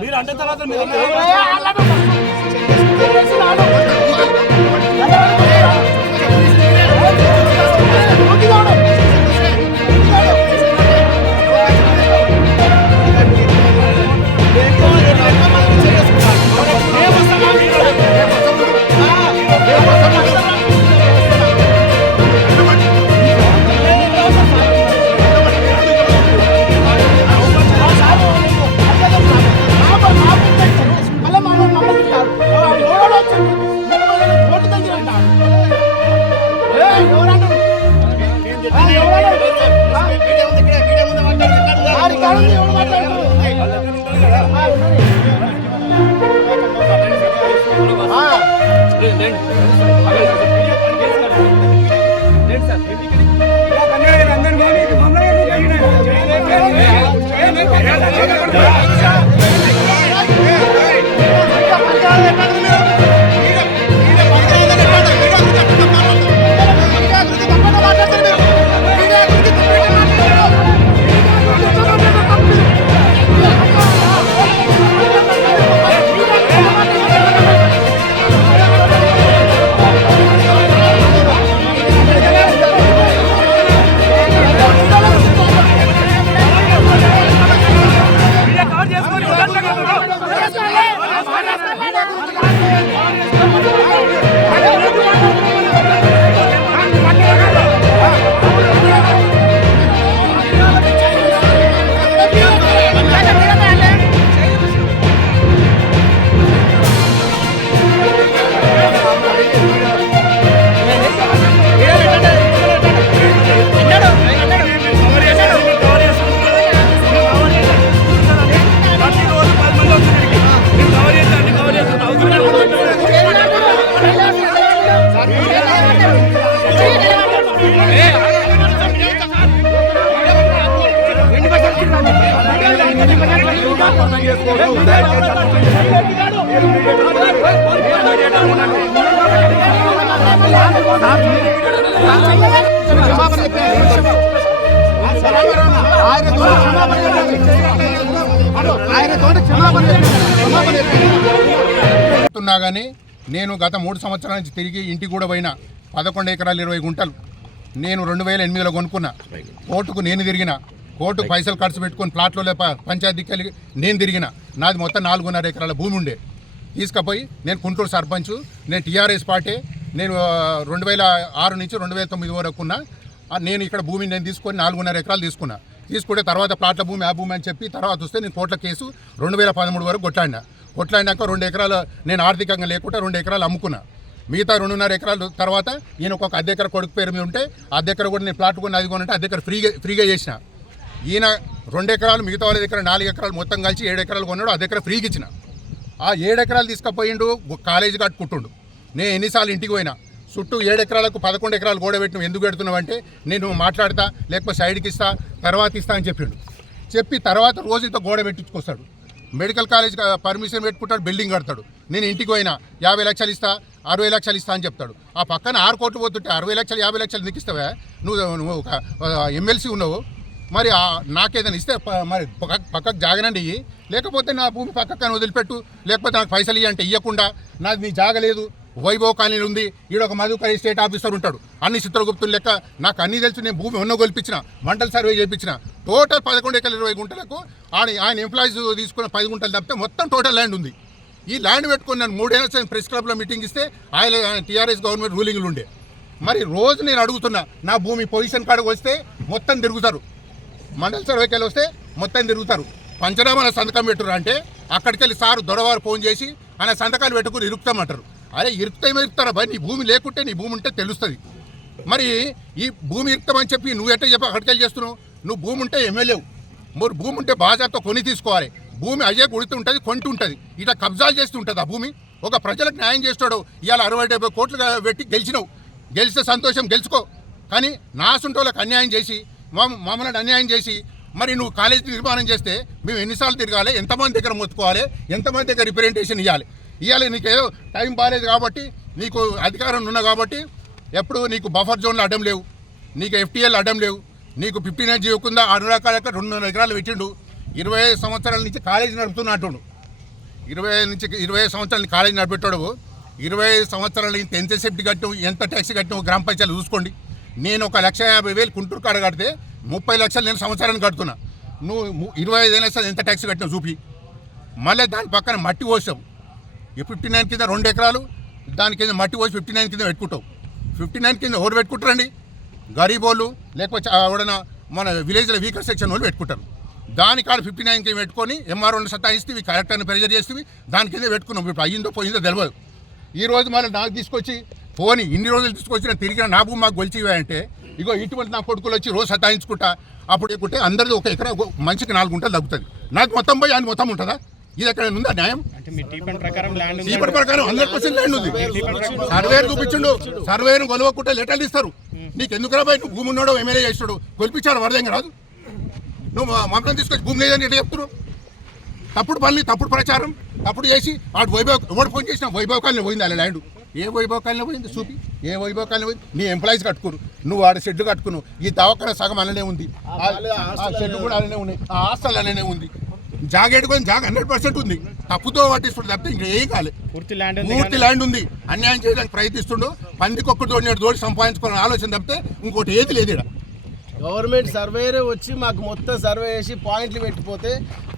మీరు అంటే తర్వాత గానీ నేను గత 3 సంవత్సరాల నుంచి తిరిగి ఇంటికి కూడా పోయినా 11 ఎకరాలు 20 గుంటలు నేను 2008లో కొనుక్కున్నా. కోర్టుకు నేను తిరిగిన, కోర్టుకు పైసలు ఖర్చు పెట్టుకుని ప్లాట్లో పంచాయతీకి వెళ్ళి నేను తిరిగిన. నాది మొత్తం 4.5 ఎకరాల భూమి ఉండే. తీసుకుపోయి నేను గుంటూరు సర్పంచ్, నేను టీఆర్ఎస్ పార్టీ. నేను 2006 నుంచి 2009 వరకు ఉన్నా. నేను ఇక్కడ భూమిని నేను తీసుకొని 4.5 ఎకరాలు తీసుకుంటే తర్వాత ప్లాట్ల భూమి ఆ భూమి అని చెప్పి తర్వాత వస్తే నేను కోర్టుల కేసు 2013 వరకు కొట్లాడినాక 2 ఎకరాలు నేను ఆర్థికంగా లేకుండా 2 ఎకరాలు అమ్ముకున్నా. మిగతా 2.5 ఎకరాలు తర్వాత ఈయన ఒక అద్దె ఎకర కొడుకు పేరు మీద ఉంటే అద్దె ఎకర కూడా నేను ప్లాట్ కొని అది కొనంటే అద్దె ఎకర ఫ్రీగా చేసిన. ఈయన 2 ఎకరాలు మిగతా వాళ్ళ దగ్గర 4 ఎకరాలు మొత్తం కలిసి 7 ఎకరాలు కొన్నాడు. అద్దె ఎకర ఫ్రీగా ఇచ్చిన. ఆ 7 ఎకరాలు తీసుకుపోయిండు, కాలేజీ కట్టుకుంటుండు. నేను ఎన్నిసార్లు ఇంటికి పోయినా చుట్టూ 7 ఎకరాలకు 11 ఎకరాలు గోడ పెట్టిన. ఎందుకు పెడుతున్నావు అంటే నేను మాట్లాడతా, లేకపోతే సైడ్కి ఇస్తా, తర్వాత ఇస్తా అని చెప్పి తర్వాత రోజు ఇంత గోడ పెట్టించుకొస్తాడు. మెడికల్ కాలేజ్ పర్మిషన్ పెట్టుకుంటాడు, బిల్డింగ్ కడతాడు. నేను ఇంటికి పోయినా 50 లక్షలు ఇస్తా, 60 లక్షలు ఇస్తా అని చెప్తాడు. ఆ పక్కన 6 కోట్లు పోతుంటే 60 లక్షలు 50 లక్షలు నీకు ఇస్తావా? నువ్వు ఒక ఎమ్మెల్సీ ఉన్నావు, మరి నాకేదైనా ఇస్తే మరి పక్కకు జాగనండి ఇయ్యి, లేకపోతే నా భూమి పక్కన వదిలిపెట్టు, లేకపోతే నాకు పైసలు ఇవ్వంటే ఇవ్వకుండా నాది నీ జాగలేదు. వైభవ్ కాలనీ ఉంది, ఈడ ఒక మధుకరి స్టేట్ ఆఫీసర్ ఉంటాడు, అన్ని చిత్రగుప్తులు లెక్క నాకు అన్ని తెలుసు. నేను భూమి కొలిపించిన, మండల సర్వే చేయించిన, టోటల్ 11 ఎకరాల 20 గుంటలకు ఆయన ఎంప్లాయీస్ తీసుకున్న 10 గుంటలు తప్పితే మొత్తం టోటల్ ల్యాండ్ ఉంది. ఈ ల్యాండ్ పెట్టుకుని నేను 3 ఏళ్ళ ప్రెస్ క్లబ్లో మీటింగ్ ఇస్తే ఆయన టీఆర్ఎస్ గవర్నమెంట్ రూలింగ్లు ఉండే. మరి రోజు నేను అడుగుతున్నా, నా భూమి పొజిషన్ కాడికి వస్తే మొత్తం తిరుగుతారు, మండల సర్వేకి వెళ్ళి వస్తే మొత్తం తిరుగుతారు. పంచనామాల సంతకం పెట్టురు అంటే అక్కడికి వెళ్ళి సారు దొరవారు ఫోన్ చేసి ఆయన సంతకాలు పెట్టుకుని ఇరుకుతామంటారు. అరే ఇరుకుతారా భయ్, నీ భూమి లేకుంటే నీ భూమి ఉంటే తెలుస్తుంది. మరి ఈ భూమి ఇరుకుతామని చెప్పి నువ్వు ఎట్లా చెప్పి అక్కడికి వెళ్ళి చేస్తున్నావు? నువ్వు భూమి ఉంటే ఎమ్మెల్యేవు, మరి భూమి ఉంటే బాజాతో కొని తీసుకోవాలి. భూమి అయ్యే గుడితూ ఉంటుంది, కొంటూ ఉంటుంది, ఇట్లా కబ్జాలు చేస్తూ ఉంటుంది. ఆ భూమి ఒక ప్రజలకు న్యాయం చేస్తాడు. ఇవాళ 60-70 కోట్లు పెట్టి గెలిచినావు, గెలిస్తే సంతోషం, గెలుచుకో. కానీ నాసుంటోళ్ళకి అన్యాయం చేసి మమ్మల్ని అన్యాయం చేసి మరి నువ్వు కాలేజీ నిర్మాణం చేస్తే మేము ఎన్నిసార్లు తిరగాలి, ఎంతమంది దగ్గర మొత్తుకోవాలి, ఎంతమంది దగ్గర రిప్రజెంటేషన్ ఇవ్వాలి. నీకు ఏదో టైం బాగాలేదు కాబట్టి, నీకు అధికారం ఉన్నా కాబట్టి, ఎప్పుడు నీకు బఫర్ జోన్లు అడ్డం లేవు, నీకు ఎఫ్టీఎల్ అడ్డం లేవు, నీకు 59 జీవకుందా 2 ఎకరాలు పెట్టిండు. 25 సంవత్సరాల నుంచి కాలేజీ నడుపుతున్నట్టుండు. 25 సంవత్సరాల నుంచి కాలేజీ నడిపెట్టాడు. 25 సంవత్సరాల నుంచి ఎంత సేఫ్టీ కట్టావు, ఎంత ట్యాక్స్ కట్టావు గ్రామ పంచాయతీలు చూసుకోండి. నేను 1,50,000 గుంటూరు కాడ కడితే 30 లక్షలు నేను సంవత్సరానికి కడుతున్నా. నువ్వు 25 ఏళ్ళ ఎంత ట్యాక్స్ కట్టినావు చూపి. మళ్ళీ దాని పక్కన మట్టి పోసావు, 59 కింద 2 ఎకరాలు, దాని కింద మట్టి పోసి 59 కింద పెట్టుకుంటావు. 59 కింద ఎవరు పెట్టుకుంటారండి? గరీబ్ వాళ్ళు, లేకపోతే ఎవడన్నా మన విలేజ్లో వీకర్ సెక్షన్ వాళ్ళు పెట్టుకుంటారు. దాని కాడ 59 కింద పెట్టుకొని ఎంఆర్ఓని సత్తాయిస్తే కలెక్టర్ని ప్రెజర్ చేస్తే దాని కింద పెట్టుకున్నాం. ఇప్పుడు అయ్యిందో పోయిందో తెలియదు. ఈరోజు మళ్ళీ నాకు తీసుకొచ్చి పోని ఇన్ని రోజులు తీసుకొచ్చిన తిరిగిన నా భూమి మాకు గొలిచివేయంటే, ఇగో ఇటువంటి నా కొడుకులు వచ్చి రోజు సతాయించుకుంటా అప్పుడు ఎక్కుంటే అందరిది 1 ఎకరా మనిషికి 4 గుంటలు తగ్గుతుంది. నాకు మొత్తం పోయి ఆయన మొత్తం ఉంటుందా? ఇది ఎక్కడ ఉందా న్యాయం? టీపన్ ప్రకారం 100% ల్యాండ్ ఉంది. సర్వేరు చూపించిండు, సర్వేను కొలవకుంటే లెటర్లు ఇస్తారు. నీకు ఎందుకు రాబాయి? నువ్వు భూమి ఉన్నాడో ఎమ్మెల్యే చేస్తాడు, కొలిపించాడు వరదంగా రాదు. నువ్వు మమ్మల్ని తీసుకొచ్చి భూమి లేదని ఎట్లా చెప్తున్నావు? తప్పుడు పనులు, తప్పుడు ప్రచారం, తప్పుడు చేసి ఆడు వైభవ్ ఎవడు ఫోన్ చేసినా వైభవ్ కాలనీ పోయింది. అలా ల్యాండ్ ఏ వైభవ్ కాలనీ పోయింది చూపి, ఏ వైభవ్ కాలనీ పోయింది? నీ ఎంప్లాయీస్ కట్టుకురు, నువ్వు ఆడ షెడ్ కట్టుకున్నావు. ఈ దవాఖాన సగం అలానే ఉంది, ఆ షెడ్ కూడా అలానే ఉన్నాయి, ఆ హాస్టల్ అలానే ఉంది. జాగేడుకొని 100% ఉంది. తప్పుతో పట్టిస్తుండే తప్పితే ఇంకా ఏం కాలే. పూర్తి ల్యాండ్ ఉంది. అన్యాయం చేయడానికి ప్రయత్నిస్తుండు. పందికొక్కటి తోడి సంపాదించుకోవాలని ఆలోచన తప్పితే ఇంకోటి ఏది లేదు ఇక్కడ. గవర్నమెంట్ సర్వేరే వచ్చి మాకు మొత్తం సర్వే చేసి పాయింట్లు పెట్టిపోతే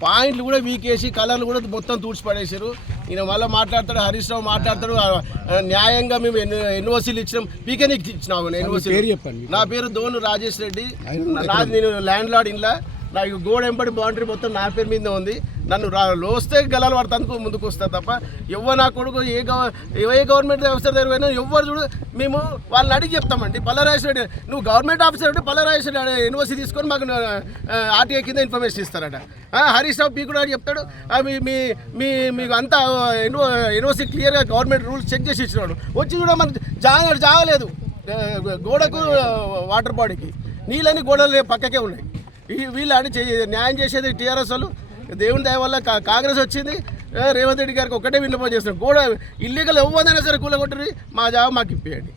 పాయింట్లు కూడా వీకేసి కలర్లు కూడా మొత్తం తూడ్చిపడేసారు. ఈయన మళ్ళీ మాట్లాడతాడు, హరీష్ రావు మాట్లాడతాడు, న్యాయంగా మేము ఎన్ఓసీలు ఇచ్చినాం. పీకే నీకు ఇచ్చినాము ఎన్ఓసీ. నా పేరు దోను రాజేష్ రెడ్డి, నాది నేను ల్యాండ్ లార్డ్. ఇంట్లో నాకు గోడ ఎంబడి బౌండరీ మొత్తం నా పేరు మీద ఉంది. నన్ను లోస్తే గలాలు పడతానికి ముందుకు వస్తా తప్ప ఎవరు నా కొడుకు ఏ గవర్నమెంట్ ఆఫీసర్ దగ్గర పోయినా ఎవరు చూడు మేము వాళ్ళని అడిగి చెప్తామండి. పల్లరాజేశ్వర నువ్వు గవర్నమెంట్ ఆఫీసర్ అంటే పల్లరాజేశ్వర ఎన్ఓసీ తీసుకొని మాకు ఆర్టీఐ కింద ఇన్ఫర్మేషన్ ఇస్తారట. హరీష్ రావు పీకుడు అని చెప్తాడు. మీకు అంతా ఎన్ఓసీ క్లియర్గా గవర్నమెంట్ రూల్స్ చెక్ చేసి ఇచ్చినాడు. వచ్చి కూడా మనకు జాగలేదు. గోడకు వాటర్ బాడీకి నీళ్ళని గోడలు పక్కకే ఉన్నాయి. వీళ్ళని న్యాయం చేసేది టీఆర్ఎస్ వాళ్ళు. దేవుని దయ వల్ల కాంగ్రెస్ వచ్చింది. రేవంత్ రెడ్డి గారికి ఒక్కటే విన్నపం చేస్తున్నాడు, గోడ ఇల్లీగల్ ఎవ్వదైనా సరే కూలగొట్టరి, మా జాబ్ మాకు ఇప్పేయండి.